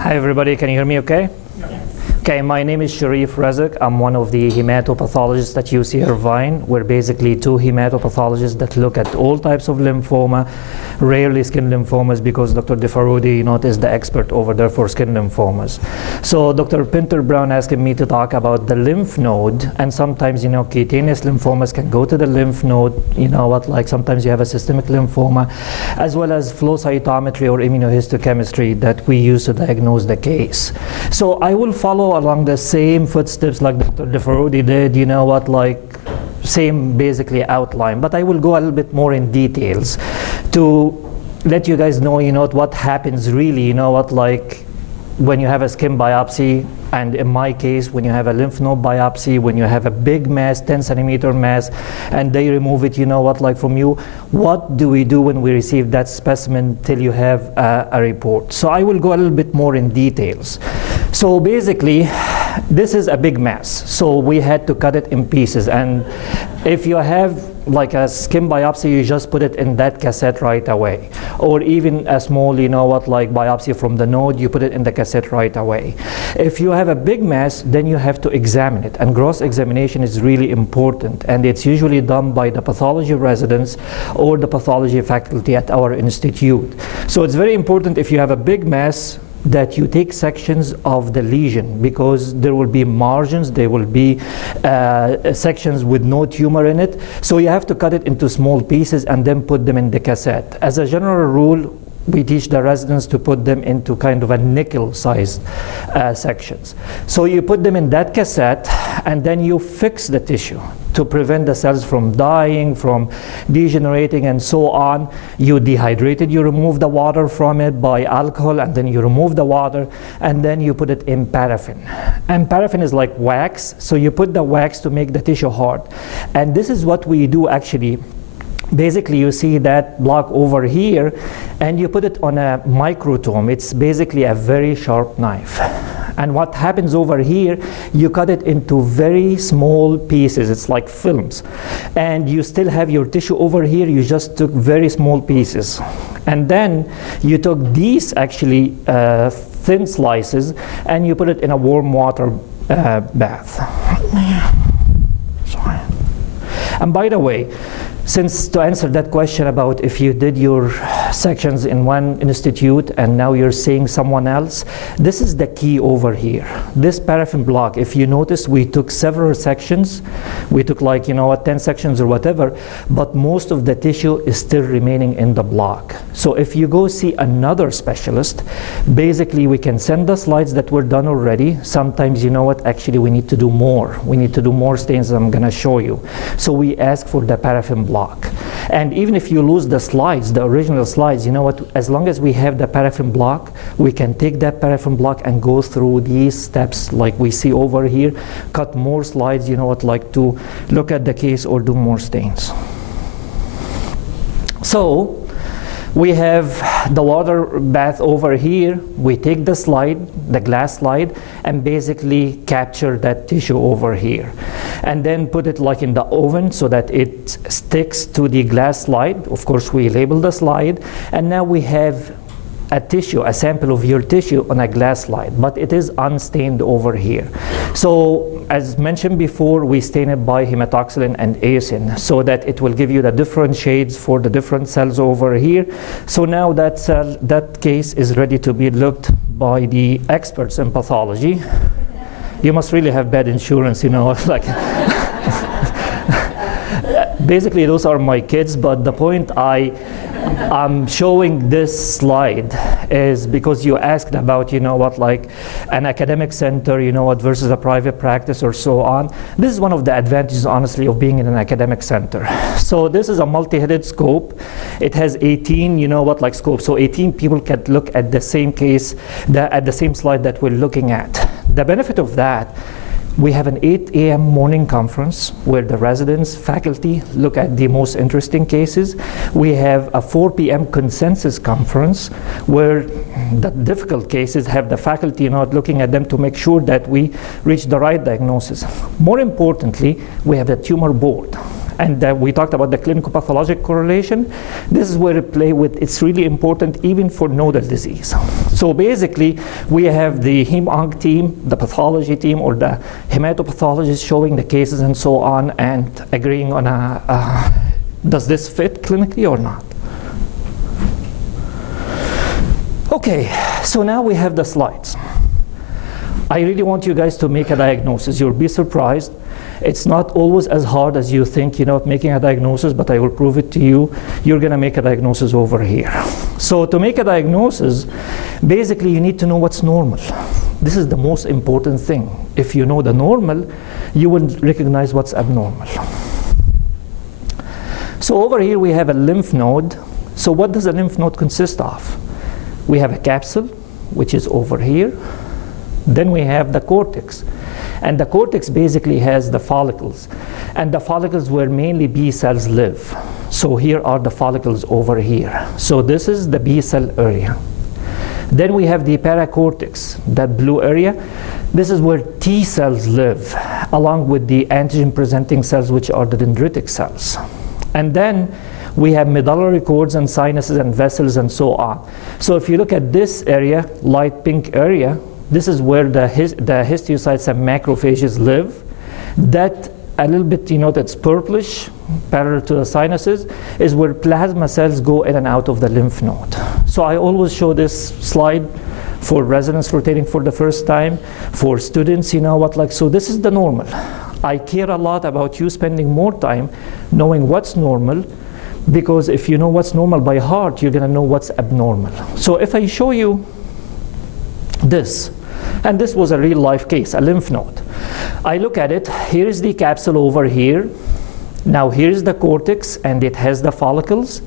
Hi everybody, can you hear me okay? Yeah. Okay, my name is Sharif Razak. I'm one of the hematopathologists at UC Irvine. We're basically two hematopathologists that look at all types of lymphoma, rarely skin lymphomas, because Dr. DeFarodi, is the expert over there for skin lymphomas. So Dr. Pinter Brown asking me to talk about the lymph node, and sometimes, cutaneous lymphomas can go to the lymph node, like sometimes you have a systemic lymphoma, as well as flow cytometry or immunohistochemistry that we use to diagnose the case. So I will follow along the same footsteps like Dr. DeFarodi did, same basically outline, but I will go a little bit more in details to let you guys know, what happens really, when you have a skin biopsy, and in my case, when you have a lymph node biopsy, when you have a big mass, 10 centimeter mass, and they remove it, from you, what do we do when we receive that specimen till you have a report? So I will go a little bit more in details. So basically, this is a big mass. So we had to cut it in pieces. And if you have like a skin biopsy, you just put it in that cassette right away. Or even a small, biopsy from the node, you put it in the cassette right away. If you have a big mass, then you have to examine it. And gross examination is really important. And it's usually done by the pathology residents or the pathology faculty at our institute. So it's very important if you have a big mass that you take sections of the lesion, because there will be margins, there will be sections with no tumor in it. So you have to cut it into small pieces and then put them in the cassette. As a general rule, we teach the residents to put them into kind of a nickel-sized sections. So you put them in that cassette, and then you fix the tissue to prevent the cells from dying, from degenerating, and so on. You dehydrate it, you remove the water from it by alcohol, and then you remove the water, and then you put it in paraffin. And paraffin is like wax, so you put the wax to make the tissue hard. And this is what we do actually. Basically, you see that block over here, and you put it on a microtome. It's basically a very sharp knife. And what happens over here, you cut it into very small pieces. It's like films. And you still have your tissue over here. You just took very small pieces. And then you took these actually thin slices, and you put it in a warm water bath. Sorry. And by the way, since to answer that question about if you did your sections in one institute and now you're seeing someone else, this is the key over here. This paraffin block, if you notice, we took several sections. We took 10 sections or whatever, but most of the tissue is still remaining in the block. So if you go see another specialist, basically we can send the slides that were done already. Sometimes, actually we need to do more. We need to do more stains, I'm gonna show you. So we ask for the paraffin block. And even if you lose the slides, the original slides, as long as we have the paraffin block, we can take that paraffin block and go through these steps like we see over here, cut more slides, to look at the case or do more stains. So we have the water bath over here. We take the slide, the glass slide, and basically capture that tissue over here. And then put it in the oven so that it sticks to the glass slide. Of course, we label the slide. And now we have a tissue, a sample of your tissue on a glass slide, but it is unstained over here. So as mentioned before, we stain it by hematoxylin and eosin so that it will give you the different shades for the different cells over here. So now that case is ready to be looked by the experts in pathology. You must really have bad insurance, Basically, those are my kids, but the point I'm showing this slide is because you asked about, an academic center, versus a private practice or so on. This is one of the advantages, honestly, of being in an academic center. So this is a multi-headed scope. It has 18, scopes. So 18 people can look at the same case, at the same slide that we're looking at. The benefit of that, we have an 8 a.m. morning conference where the residents, faculty look at the most interesting cases. We have a 4 p.m. consensus conference where the difficult cases have the faculty looking at them to make sure that we reach the right diagnosis. More importantly, we have the tumor board. And we talked about the clinical pathologic correlation. This is where it play with, it's really important even for nodal disease. So basically, we have the hem-onc team, the pathology team, or the hematopathologist showing the cases and so on, and agreeing on does this fit clinically or not? Okay, so now we have the slides. I really want you guys to make a diagnosis. You'll be surprised. It's not always as hard as you think, making a diagnosis, but I will prove it to you. You're going to make a diagnosis over here. So to make a diagnosis, basically you need to know what's normal. This is the most important thing. If you know the normal, you will recognize what's abnormal. So over here we have a lymph node. So what does a lymph node consist of? We have a capsule, which is over here. Then we have the cortex. And the cortex basically has the follicles. And the follicles where mainly B cells live. So here are the follicles over here. So this is the B cell area. Then we have the paracortex, that blue area. This is where T cells live, along with the antigen-presenting cells, which are the dendritic cells. And then we have medullary cords and sinuses and vessels and so on. So if you look at this area, light pink area, this is where the histiocytes and macrophages live. That a little bit, that's purplish, parallel to the sinuses, is where plasma cells go in and out of the lymph node. So I always show this slide for residents rotating for the first time, for students, so this is the normal. I care a lot about you spending more time knowing what's normal, because if you know what's normal by heart, you're going to know what's abnormal. So if I show you this, and this was a real life case, a lymph node. I look at it, here is the capsule over here. Now here's the cortex, and it has the follicles.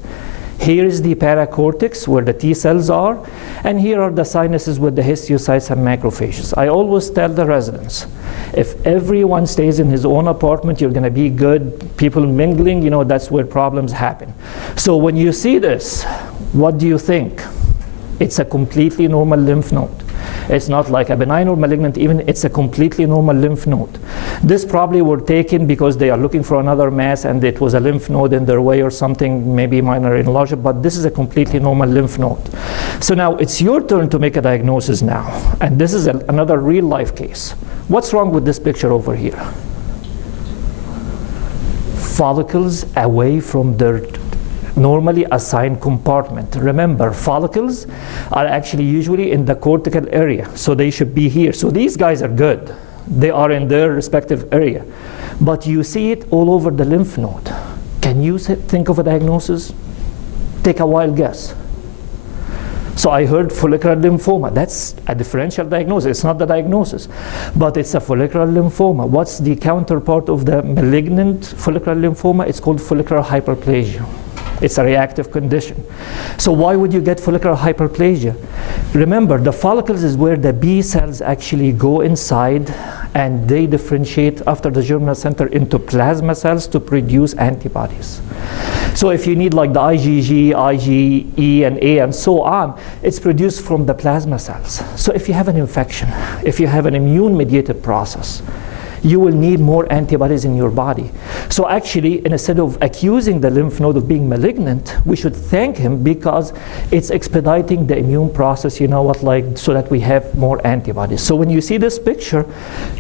Here is the paracortex, where the T cells are. And here are the sinuses with the histiocytes and macrophages. I always tell the residents, if everyone stays in his own apartment, you're going to be good. People mingling, that's where problems happen. So when you see this, what do you think? It's a completely normal lymph node. It's not like a benign or malignant, even it's a completely normal lymph node. This probably were taken because they are looking for another mass and it was a lymph node in their way or something, maybe minor enlargement, but this is a completely normal lymph node. So now it's your turn to make a diagnosis now. And this is another real life case. What's wrong with this picture over here? Follicles away from their normally assigned compartment. Remember, follicles are actually usually in the cortical area, so they should be here. So these guys are good. They are in their respective area. But you see it all over the lymph node. Can you think of a diagnosis? Take a wild guess. So I heard follicular lymphoma. That's a differential diagnosis. It's not the diagnosis, but it's a follicular lymphoma. What's the counterpart of the malignant follicular lymphoma? It's called follicular hyperplasia. It's a reactive condition. So why would you get follicular hyperplasia? Remember, the follicles is where the B cells actually go inside and they differentiate after the germinal center into plasma cells to produce antibodies. So if you need like the IgG, IgE, and A, and so on, it's produced from the plasma cells. So if you have an infection, if you have an immune-mediated process, you will need more antibodies in your body. So actually, instead of accusing the lymph node of being malignant, we should thank him because it's expediting the immune process, so that we have more antibodies. So when you see this picture,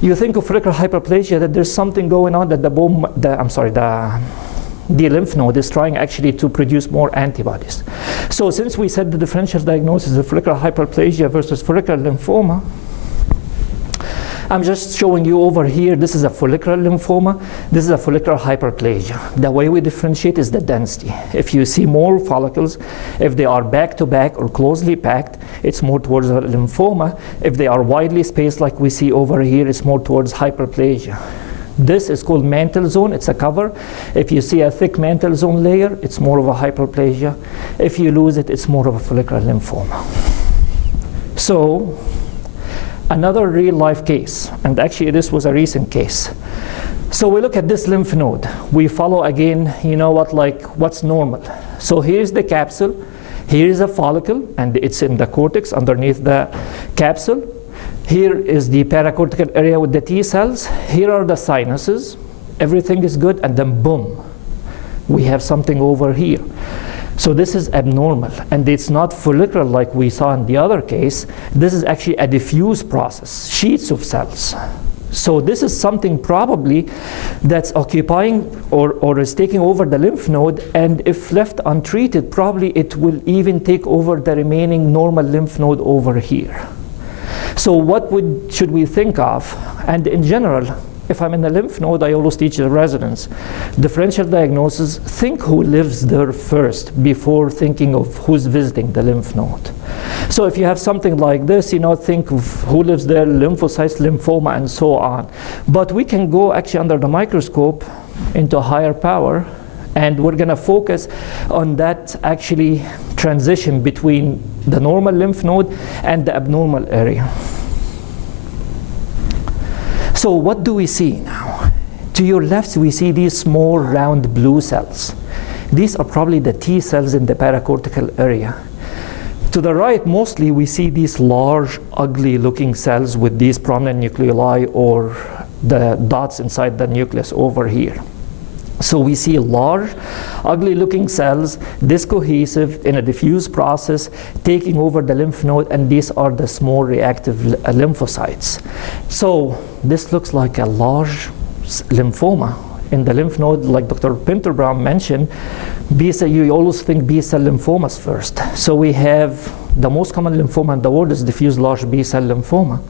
you think of follicular hyperplasia, that there's something going on that the lymph node is trying actually to produce more antibodies. So since we said the differential diagnosis of follicular hyperplasia versus follicular lymphoma, I'm just showing you over here, this is a follicular lymphoma, this is a follicular hyperplasia. The way we differentiate is the density. If you see more follicles, if they are back-to-back or closely packed, it's more towards a lymphoma. If they are widely spaced like we see over here, it's more towards hyperplasia. This is called mantle zone, it's a cover. If you see a thick mantle zone layer, it's more of a hyperplasia. If you lose it, it's more of a follicular lymphoma. So, another real life case, and actually this was a recent case. So we look at this lymph node. We follow again, what's normal. So here's the capsule, here's a follicle, and it's in the cortex underneath the capsule. Here is the paracortical area with the T cells. Here are the sinuses. Everything is good, and then boom, we have something over here. So this is abnormal, and it's not follicular like we saw in the other case. This is actually a diffuse process, sheets of cells. So this is something probably that's occupying or is taking over the lymph node, and if left untreated, probably it will even take over the remaining normal lymph node over here. So what should we think of? And in general, if I'm in the lymph node, I always teach the residents, differential diagnosis, think who lives there first before thinking of who's visiting the lymph node. So if you have something like this, think of who lives there, lymphocytes, lymphoma, and so on. But we can go actually under the microscope into higher power, and we're going to focus on that actually transition between the normal lymph node and the abnormal area. So what do we see now? To your left, we see these small round blue cells. These are probably the T cells in the paracortical area. To the right, mostly we see these large, ugly looking cells with these prominent nucleoli or the dots inside the nucleus over here. So we see large, ugly looking cells, discohesive in a diffuse process, taking over the lymph node, and these are the small reactive lymphocytes. So this looks like a large lymphoma in the lymph node, like Dr. Pinterbaum mentioned. B-cell, you always think B-cell lymphomas first. So we have the most common lymphoma in the world is diffuse large B-cell lymphoma.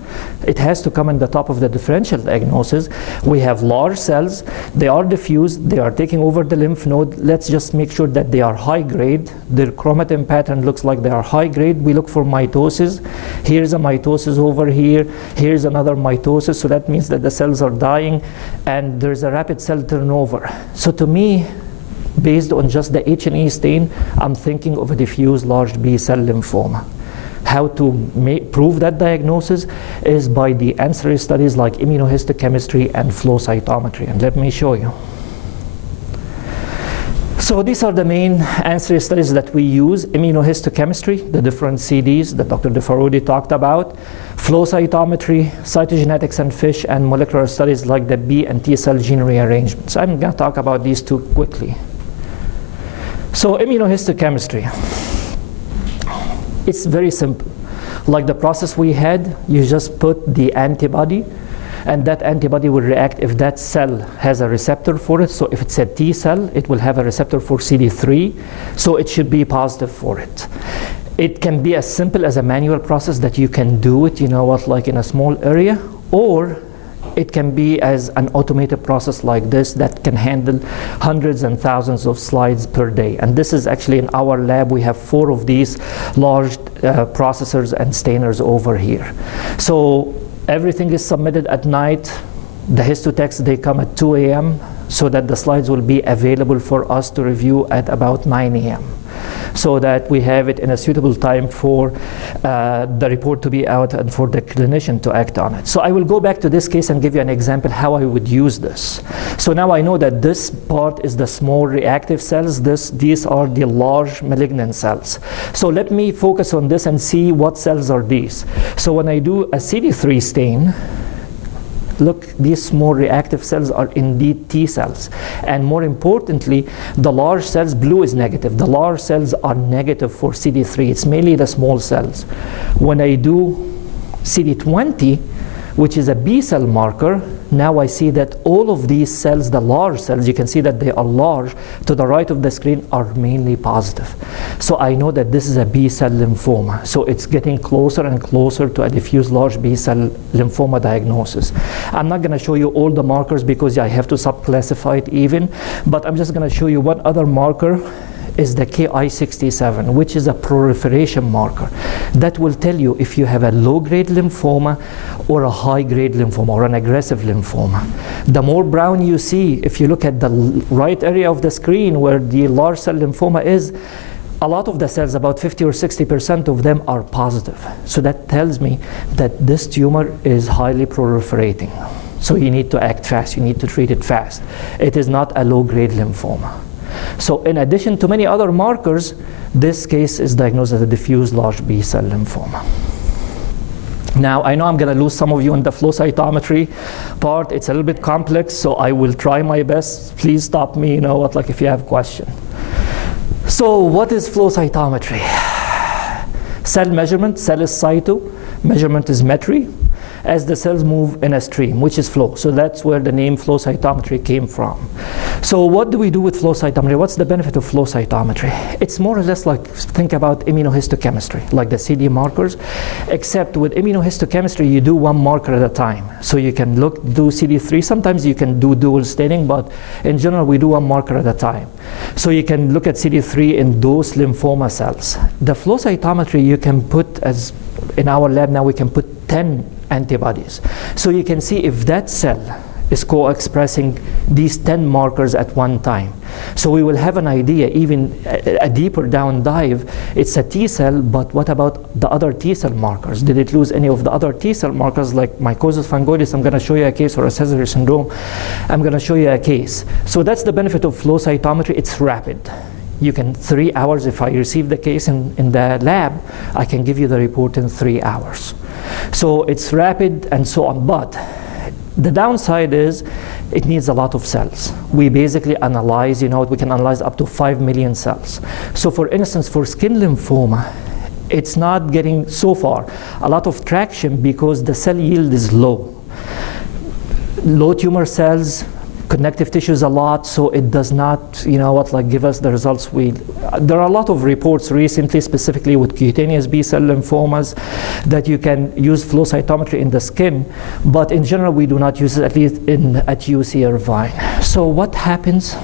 It has to come in the top of the differential diagnosis. We have large cells, they are diffuse, they are taking over the lymph node. Let's just make sure that they are high grade. Their chromatin pattern looks like they are high grade. We look for mitosis. Here's a mitosis over here. Here's another mitosis. So that means that the cells are dying and there's a rapid cell turnover. So to me, based on just the H&E stain, I'm thinking of a diffuse large B-cell lymphoma. How to prove that diagnosis is by the ancillary studies like immunohistochemistry and flow cytometry. And let me show you. So these are the main ancillary studies that we use. Immunohistochemistry, the different CDs that Dr. DeFarodi talked about. Flow cytometry, cytogenetics and FISH, and molecular studies like the B and T cell gene rearrangements. I'm going to talk about these two quickly. So immunohistochemistry, it's very simple. Like the process we had, you just put the antibody, and that antibody will react if that cell has a receptor for it. So if it's a T cell, it will have a receptor for CD3, so it should be positive for it. It can be as simple as a manual process that you can do it, like in a small area, or it can be as an automated process like this that can handle hundreds and thousands of slides per day. And this is actually in our lab. We have 4 of these large processors and stainers over here. So everything is submitted at night. The histotechs, they come at 2 a.m. so that the slides will be available for us to review at about 9 a.m. so that we have it in a suitable time for the report to be out and for the clinician to act on it. So I will go back to this case and give you an example how I would use this. So now I know that this part is the small reactive cells. These are the large malignant cells. So let me focus on this and see what cells are these. So when I do a CD3 stain, look, these small reactive cells are indeed T cells. And more importantly, the large cells, blue is negative. The large cells are negative for CD3. It's mainly the small cells. When I do CD20, which is a B cell marker, now I see that all of these cells, the large cells, you can see that they are large, to the right of the screen are mainly positive. So I know that this is a B cell lymphoma. So it's getting closer and closer to a diffuse large B cell lymphoma diagnosis. I'm not going to show you all the markers because I have to subclassify it even, but I'm just going to show you one other marker is the Ki67, which is a proliferation marker that will tell you if you have a low-grade lymphoma or a high-grade lymphoma or an aggressive lymphoma. The more brown you see, if you look at the right area of the screen where the large cell lymphoma is, a lot of the cells, about 50 or 60% of them are positive. So that tells me that this tumor is highly proliferating. So you need to act fast, you need to treat it fast. It is not a low-grade lymphoma. So in addition to many other markers, this case is diagnosed as a diffuse large B-cell lymphoma. Now, I know I'm going to lose some of you on the flow cytometry part. It's a little bit complex, so I will try my best. Please stop me, you know what, like if you have questions. So what is flow cytometry? Cell measurement, cell is cyto, measurement is metry, as the cells move in a stream, which is flow. So that's where the name flow cytometry came from. So what do we do with flow cytometry? What's the benefit of flow cytometry? It's more or less like, think about immunohistochemistry, like the CD markers, except with immunohistochemistry, you do one marker at a time. So you can do CD3, sometimes you can do dual staining, but in general, we do one marker at a time. So you can look at CD3 in those lymphoma cells. The flow cytometry you can put, as in our lab now, we can put 10 antibodies. So you can see if that cell is co-expressing these 10 markers at one time. So we will have an idea, even a deeper down dive, it's a T cell, but what about the other T cell markers? Did it lose any of the other T cell markers like mycosis fungoides? I'm going to show you a case, or a Sézary syndrome. I'm going to show you a case. So that's the benefit of flow cytometry. It's rapid. You can, 3 hours, if I receive the case in the lab, I can give you the report in 3 hours. So it's rapid and so on, but the downside is it needs a lot of cells. We basically analyze, you know, we can analyze up to 5 million cells. So for instance, for skin lymphoma, it's not getting so far a lot of traction because the cell yield is low. Low tumor cells, connective tissues a lot, so it does not, you know what, like give us the results there are a lot of reports recently, specifically with cutaneous B-cell lymphomas, that you can use flow cytometry in the skin, but in general we do not use it, at least at UC Irvine. So what happens?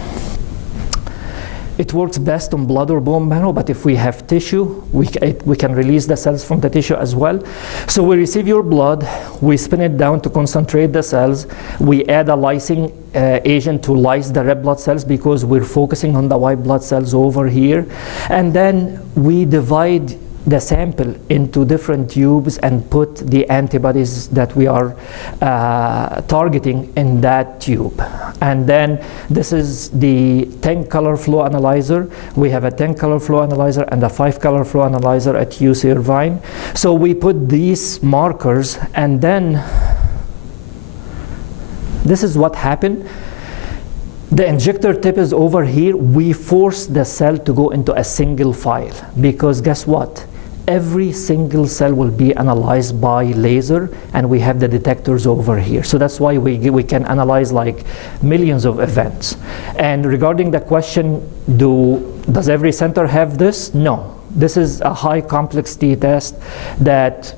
It works best on blood or bone marrow, but if we have tissue, we can release the cells from the tissue as well. So we receive your blood, we spin it down to concentrate the cells, we add a lysing agent to lyse the red blood cells because we're focusing on the white blood cells over here, and then we divide the sample into different tubes and put the antibodies that we are targeting in that tube. And then this is the 10-color flow analyzer. We have a 10-color flow analyzer and a 5-color flow analyzer at UC Irvine. So we put these markers, and then this is what happened. The injector tip is over here. We force the cell to go into a single file because guess what? Every single cell will be analyzed by laser, and we have the detectors over here. So that's why we can analyze like millions of events. And regarding the question, does every center have this? No. This is a high complexity test that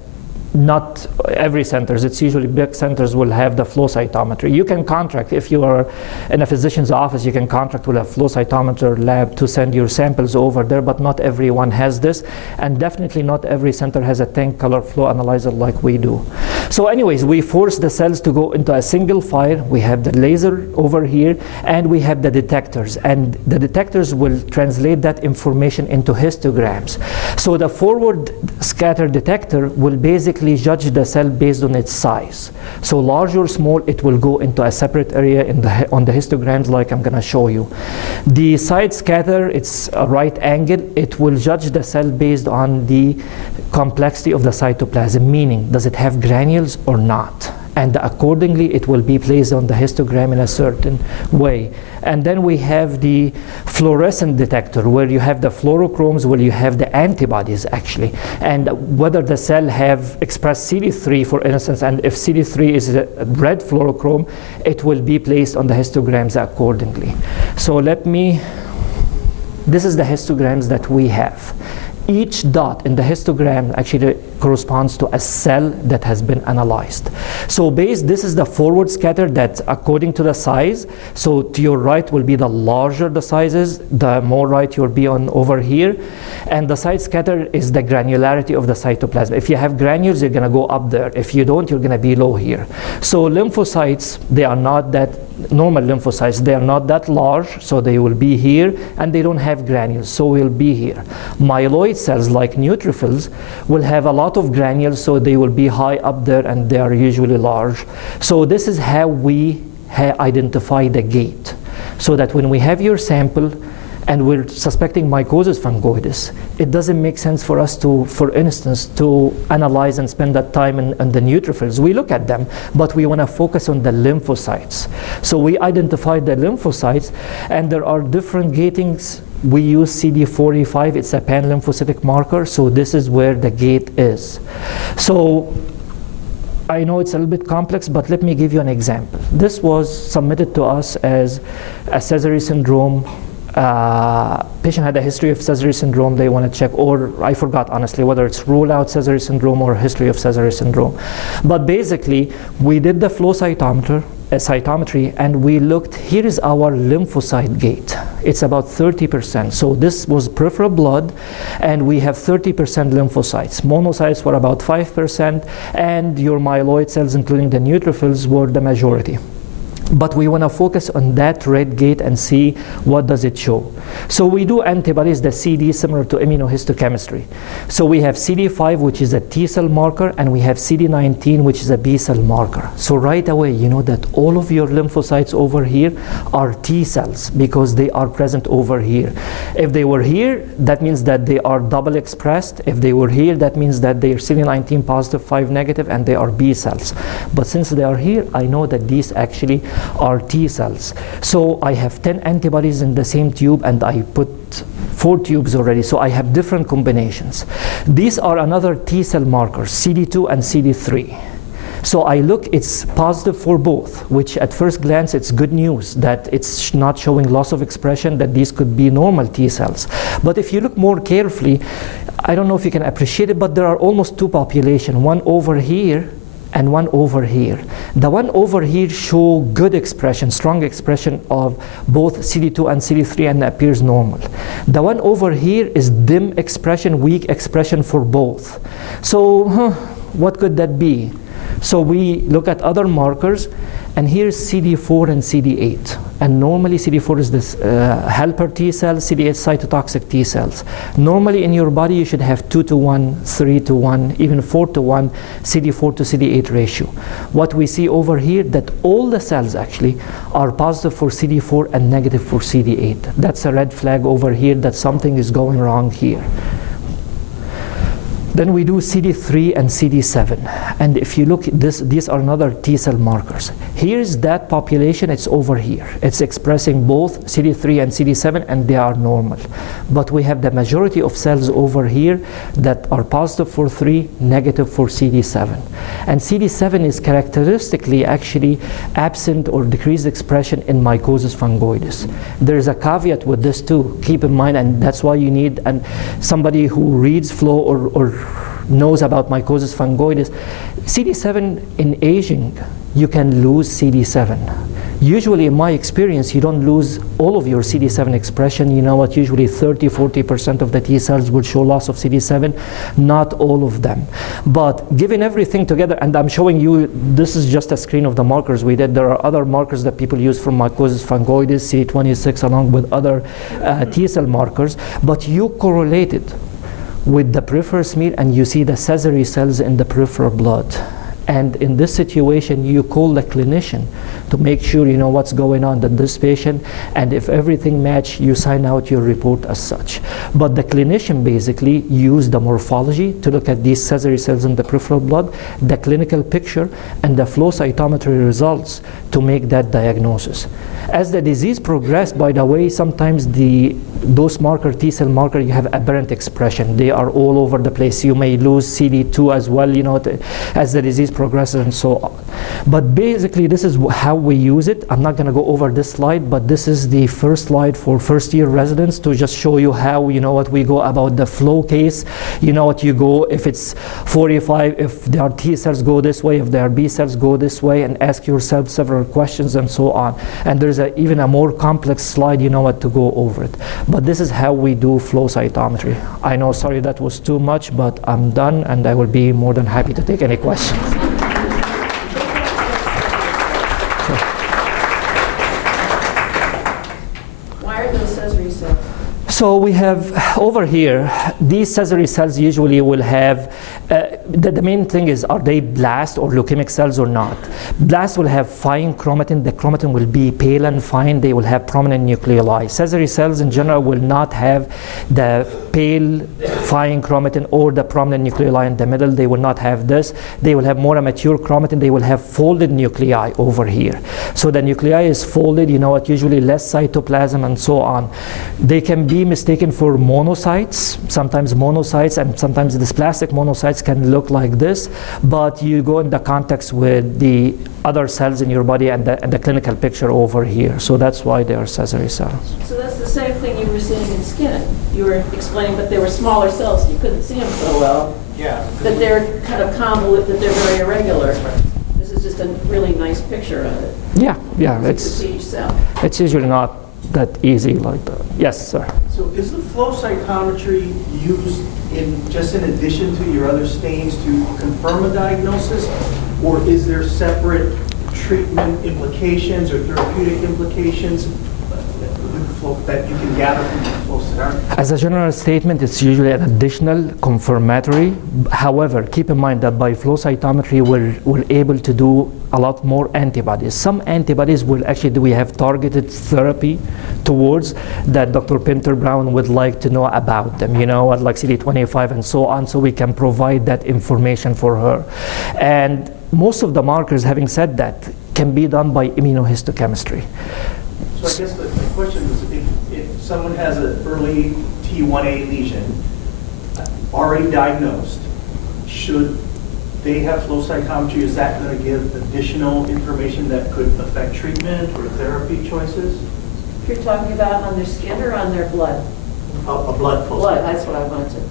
not every centers, it's usually big centers will have the flow cytometry. You can contract, if you are in a physician's office, you can contract with a flow cytometer lab to send your samples over there, but not everyone has this, and definitely not every center has a 10-color flow analyzer like we do. So anyways, we force the cells to go into a single file. We have the laser over here, and we have the detectors, and the detectors will translate that information into histograms. So the forward scatter detector will basically judge the cell based on its size. So large or small, it will go into a separate area on the histograms like I'm going to show you. The side scatter, it's a right angle. It will judge the cell based on the complexity of the cytoplasm, meaning does it have granules or not? And accordingly, it will be placed on the histogram in a certain way. And then we have the fluorescent detector, where you have the fluorochromes, where you have the antibodies actually, and whether the cell have expressed CD3, for instance, and if CD3 is a red fluorochrome, it will be placed on the histograms accordingly. So this is the histograms that we have. Each dot in the histogram actually corresponds to a cell that has been analyzed. So this is the forward scatter that according to the size, so to your right will be the larger the size is, the more right you'll be on over here. And the side scatter is the granularity of the cytoplasm. If you have granules, you're gonna go up there. If you don't, you're gonna be low here. So lymphocytes, they are not that, normal lymphocytes, they are not that large, so they will be here, and they don't have granules, so will be here. Myeloid cells like neutrophils will have a lot of granules, so they will be high up there, and they are usually large. So this is how we identify the gate, so that when we have your sample and we're suspecting mycosis fungoides, it doesn't make sense for us to, for instance, to analyze and spend that time in the neutrophils. We look at them, but we want to focus on the lymphocytes. So we identified the lymphocytes, and there are different gatings. We use CD45, it's a pan-lymphocytic marker, so this is where the gate is. So I know it's a little bit complex, but let me give you an example. This was submitted to us as a Sézary syndrome. Patient had a history of Sézary syndrome. They want to check, or I forgot honestly whether it's rule out Sézary syndrome or history of Sézary syndrome. But basically, we did the flow cytometry, and we looked. Here is our lymphocyte gate. It's about 30%. So this was peripheral blood, and we have 30% lymphocytes. Monocytes were about 5%, and your myeloid cells, including the neutrophils, were the majority. But we want to focus on that red gate and see what does it show. So we do antibodies, the CD, similar to immunohistochemistry. So we have CD5, which is a T cell marker, and we have CD19, which is a B cell marker. So right away, you know that all of your lymphocytes over here are T cells because they are present over here. If they were here, that means that they are double expressed. If they were here, that means that they are CD19 positive, 5 negative, and they are B cells. But since they are here, I know that these actually are T cells. So I have 10 antibodies in the same tube, and I put 4 tubes already, so I have different combinations. These are another T cell markers, CD2 and CD3. So I look, it's positive for both, which at first glance it's good news that it's not showing loss of expression, that these could be normal T cells. But if you look more carefully, I don't know if you can appreciate it, but there are almost 2 populations, one over here and one over here. The one over here show good expression, strong expression of both CD2 and CD3, and appears normal. The one over here is dim expression, weak expression for both. So what could that be? So we look at other markers, and here's CD4 and CD8. And normally CD4 is this helper T cell, CD8 cytotoxic T cells. Normally in your body you should have 2:1, 3:1, even 4:1 CD4 to CD8 ratio. What we see over here, that all the cells actually are positive for CD4 and negative for CD8. That's a red flag over here that something is going wrong here. Then we do CD3 and CD7. And if you look, these are another T cell markers. Here's that population, it's over here. It's expressing both CD3 and CD7, and they are normal. But we have the majority of cells over here that are positive for 3, negative for CD7. And CD7 is characteristically actually absent or decreased expression in mycosis fungoides. There is a caveat with this too, keep in mind, and that's why you need somebody who reads flow or knows about mycosis fungoides. CD7 in aging, you can lose CD7. Usually in my experience, you don't lose all of your CD7 expression. You know what, usually 30–40% of the T cells will show loss of CD7, not all of them. But given everything together, and I'm showing you, this is just a screen of the markers we did. There are other markers that people use for mycosis fungoides, C26, along with other T cell markers, but you correlate it with the peripheral smear, and you see the Sézary cells in the peripheral blood. And in this situation, you call the clinician to make sure you know what's going on in this patient, and if everything matches, you sign out your report as such. But the clinician basically used the morphology to look at these Sézary cells in the peripheral blood, the clinical picture, and the flow cytometry results to make that diagnosis. As the disease progressed, by the way, sometimes those marker, T cell marker, you have aberrant expression. They are all over the place. You may lose CD2 as well, you know, as the disease progresses and so on. But basically, this is how we use it. I'm not going to go over this slide, but this is the first slide for first-year residents to just show you how, you know what, we go about the flow case. You know what, you go, if it's 45, if there are T cells, go this way, if there are B cells, go this way, and ask yourself several questions and so on. And there's even a more complex slide, you know what, to go over it. But this is how we do flow cytometry. I know, sorry, that was too much, but I'm done, and I will be more than happy to take any questions. Why are those Sézary cells? So we have over here, these Sézary cells usually will have the main thing is, are they blast or leukemic cells or not? Blast will have fine chromatin. The chromatin will be pale and fine. They will have prominent nucleoli. Caesary cells in general will not have the pale, fine chromatin or the prominent nucleoli in the middle. They will not have this. They will have more a mature chromatin. They will have folded nuclei over here. So the nuclei is folded, usually less cytoplasm and so on. They can be mistaken for monocytes, sometimes monocytes, and sometimes dysplastic monocytes can look like this, but you go in the context with the other cells in your body and the clinical picture over here. So that's why they are Caesary cells. So that's the same thing you were seeing in skin. You were explaining that they were smaller cells, you couldn't see them so well. Yeah. That they're kind of convoluted, that they're very irregular. This is just a really nice picture of it. Yeah, So it's you can see each cell. it's usually not that easy like that. Yes, sir. So is the flow cytometry used in addition to your other stains to confirm a diagnosis, or is there separate treatment implications or therapeutic implications that you can gather from the flow cytometry? As a general statement, it's usually an additional confirmatory. However, keep in mind that by flow cytometry, we're able to do a lot more antibodies. Some antibodies will actually, we have targeted therapy towards that Dr. Pinter-Brown would like to know about them, like CD25 and so on, so we can provide that information for her. And most of the markers, having said that, can be done by immunohistochemistry. So I guess the question is, if someone has an early T1A lesion already diagnosed, should they have flow cytometry? Is that going to give additional information that could affect treatment or therapy choices? You're talking about on their skin or on their blood? A blood flow. Blood, that's what I wanted.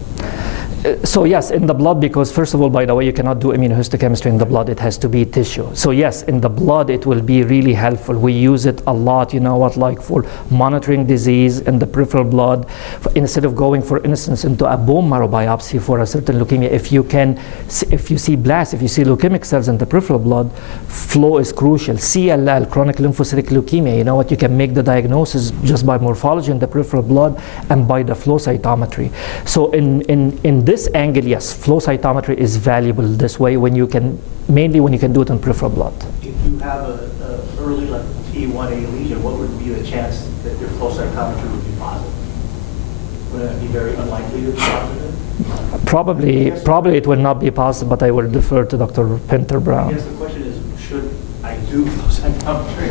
So yes, in the blood, because first of all, by the way, you cannot do immunohistochemistry in the blood. It has to be tissue. So yes, in the blood, it will be really helpful. We use it a lot, like for monitoring disease in the peripheral blood. Instead of going, for instance, into a bone marrow biopsy for a certain leukemia, if you see blasts, if you see leukemic cells in the peripheral blood, flow is crucial. CLL, chronic lymphocytic leukemia, you can make the diagnosis just by morphology in the peripheral blood and by the flow cytometry. So in this angle, yes, flow cytometry is valuable this way mainly when you can do it in peripheral blood. If you have a early T1A lesion, what would be the chance that your flow cytometry would be positive? Would that be very unlikely to be positive? Probably it will not be positive, but I will defer to Dr. Pinter-Brown. I guess the question is, should I do flow cytometry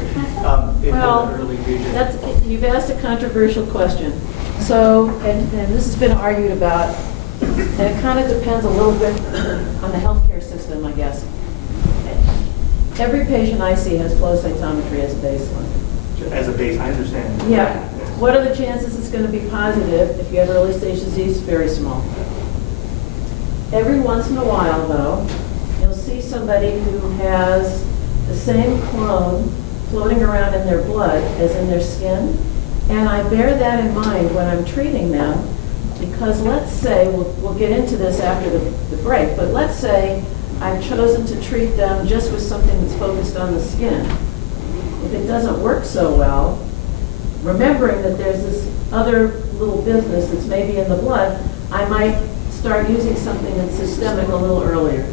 in an early lesion? You've asked a controversial question. So, and this has been argued about, and it kind of depends a little bit on the healthcare system, I guess. Every patient I see has flow cytometry as a baseline. As a base, I understand. Yeah. What are the chances it's going to be positive if you have early stage disease? Very small. Every once in a while, though, you'll see somebody who has the same clone floating around in their blood as in their skin, and I bear that in mind when I'm treating them. Because let's say, we'll get into this after the break, but let's say I've chosen to treat them just with something that's focused on the skin. If it doesn't work so well, remembering that there's this other little business that's maybe in the blood, I might start using something that's systemic a little earlier.